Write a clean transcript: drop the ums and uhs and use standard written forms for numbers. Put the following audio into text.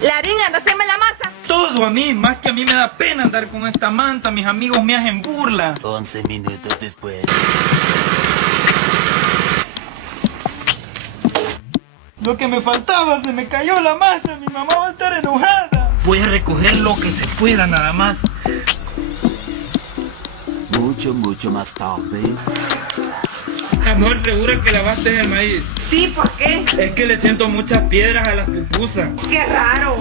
La harina, anda a hacerme la masa. Todo a mí, más que a mí me da pena andar con esta manta. Mis amigos me hacen burla. 11 minutos después. Lo que me faltaba, se me cayó la masa. Mi mamá va a estar enojada. Voy a recoger lo que se pueda nada más. Mucho más tarde. Amor, ¿segura que lavaste el maíz? Sí, ¿por qué? Es que le siento muchas piedras a las pupusas. Qué raro.